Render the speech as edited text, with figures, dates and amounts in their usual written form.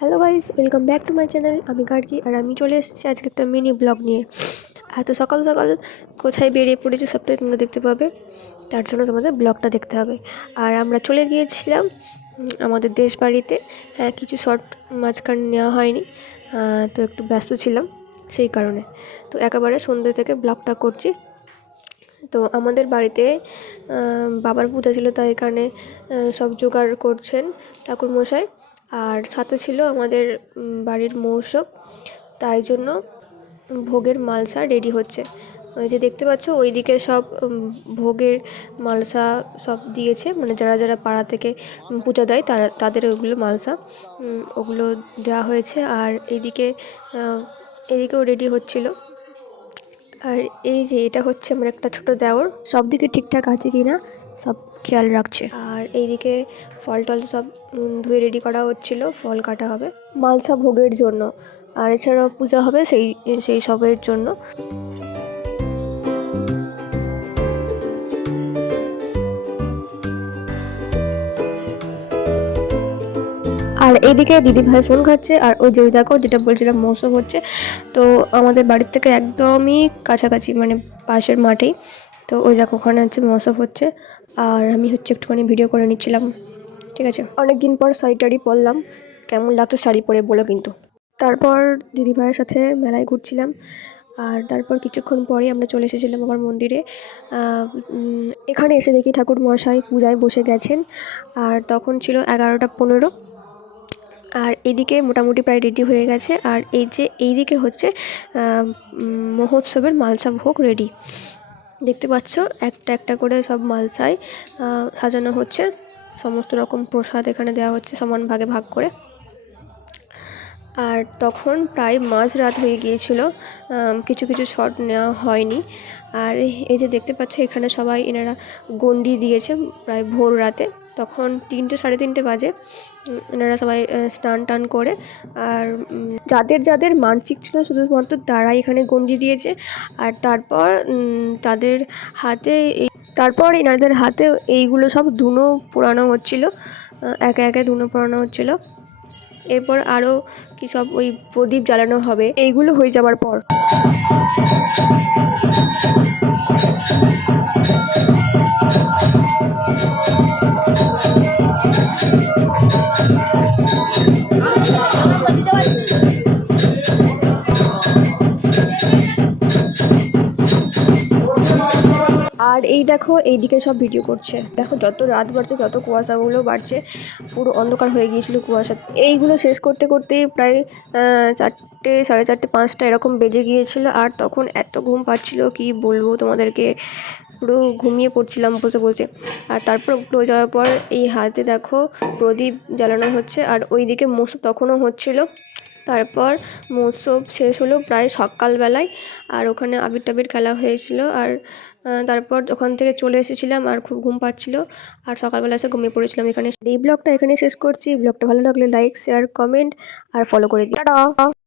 Hello guys, welcome back to my channel. আমি গার্গী আর আমি চলে এসেছি আজকে একটা মিনি ব্লগ নিয়ে। এত সকাল সকাল কোথায় বেরিয়ে পড়েছি সবটাই তোমরা দেখতে পাবে, তার জন্য তোমাদের ব্লগটা দেখতে হবে। আর আমরা চলে গিয়েছিলাম আমাদের দেশ বাড়িতে। কিছু শর্ট মাঝখানে নেওয়া হয়নি, তো একটু ব্যস্ত ছিলাম সেই কারণে। তো একেবারে সন্ধ্যে থেকে ব্লগটা করছি। তো আমাদের বাড়িতে বাবার পূজা ছিল, তাই এখানে সব জোগাড় করছেন ঠাকুরমশাই। আর সাথে ছিল আমাদের বাড়ির মৌসব, তাই জন্য ভোগের মালসা রেডি হচ্ছে। ওই যে দেখতে পাচ্ছ ওইদিকে সব ভোগের মালসা সব দিয়েছে, মানে যারা যারা পাড়া থেকে পূজা দেয় তাদের ওগুলো মালসা ওগুলো দেওয়া হয়েছে। আর এদিকেও রেডি হচ্ছিল। আর এই যে এটা হচ্ছে আমার একটা ছোট দেওর, সব দিকে ঠিকঠাক আছে কি না সব খেয়াল রাখছে। আর এইদিকে ফল টল সব ধুয়ে রেডি করা হচ্ছিল, ফল কাটা হবে মালসা ভোগের জন্য। আর এছাড়াও পূজা হবে সেই সেই সবের জন্য। আর এইদিকে দিদিভাই ফোন খাচ্ছে। আর ওই যে দেখো যেটা বলছিলাম মৌসুম হচ্ছে, তো আমাদের বাড়ির থেকে একদমই কাছাকাছি, মানে পাশের মাঠেই। তো ওই দেখো ওখানে হচ্ছে মৌসুম হচ্ছে, আর আমি হচ্ছে একটুখানি ভিডিও করে নিচ্ছিলাম। ঠিক আছে, অনেক দিন পর শাড়ি টাড়ি পরলাম, কেমন লাগতো শাড়ি পরে বলো কিন্তু। তারপর দিদিভাইয়ের সাথে মেলায় ঘুরছিলাম। আর তারপর কিছুক্ষণ পরে আমরা চলে এসেছিলাম আবার মন্দিরে। এখানে এসে দেখি ঠাকুর মশাই পূজায় বসে গেছেন। আর তখন ছিল 11টা 15। আর এদিকে মোটামুটি প্রায় রেডি হয়ে গেছে। আর এইদিকে হচ্ছে মহোৎসবের মালসা ভোগ রেডি। দেখতে পাচ্ছ একটা একটা করে সব মালসায় সাজানো হচ্ছে, সমস্ত রকম প্রসাদ এখানে দেওয়া হচ্ছে সমান ভাগে ভাগ করে। আর তখন প্রায় মাঝরাত হয়ে গিয়েছিল, কিছু কিছু শট নেওয়া হয়নি। আর এই যে দেখতে পাচ্ছ এখানে সবাই এনারা গন্ডি দিয়েছে প্রায় ভোর রাতে, তখন 3টে 3:30 বাজে। এনারা সবাই স্নান টান করে, আর যাদের যাদের মানসিক ছিল শুধুমাত্র তারাই এখানে গন্ডি দিয়েছে। আর তারপর এনাদের হাতে এইগুলো সব ধুনো পোড়ানো হচ্ছিল, একে একে ধুনো পোড়ানো হচ্ছিল। এরপর আরও কি সব ওই প্রদীপ জ্বালানো হবে এইগুলো হয়ে যাওয়ার পর। আর এই দেখো এইদিকে সব ভিডিও করছে, দেখো যত রাত বাড়ছে তত কুয়াশাগুলো বাড়ছে, পুরো অন্ধকার হয়ে গিয়েছিল কুয়াশা। এইগুলো শেষ করতে করতে প্রায় 4টে 4:30 5টা এরকম বেজে গিয়েছিল। আর তখন এত ঘুম পাচ্ছিল কি বলবো তোমাদেরকে, পুরো ঘুমিয়ে পড়ছিলাম বসে বসে। আর তারপর উঠে যাওয়ার পর এই হাতে দেখো প্রদীপ জ্বালানো হচ্ছে, আর ওইদিকে মৌসুম তখনও হচ্ছিল। তারপর মৌসুম শেষ হলো প্রায় সকালবেলায়। আর ওখানে আবির টাবির খেলা হয়েছিল। আর তারপর ওখান থেকে চলে এসেছিলাম, আর খুব ঘুম পাচ্ছিল, আর সকালবেলা এসে ঘুমিয়ে পড়েছিলাম এখানে। এই ব্লগটা এখানে শেষ করছি। ব্লগটা ভালো লাগলে লাইক শেয়ার কমেন্ট আর ফলো করে দিই। টাটা।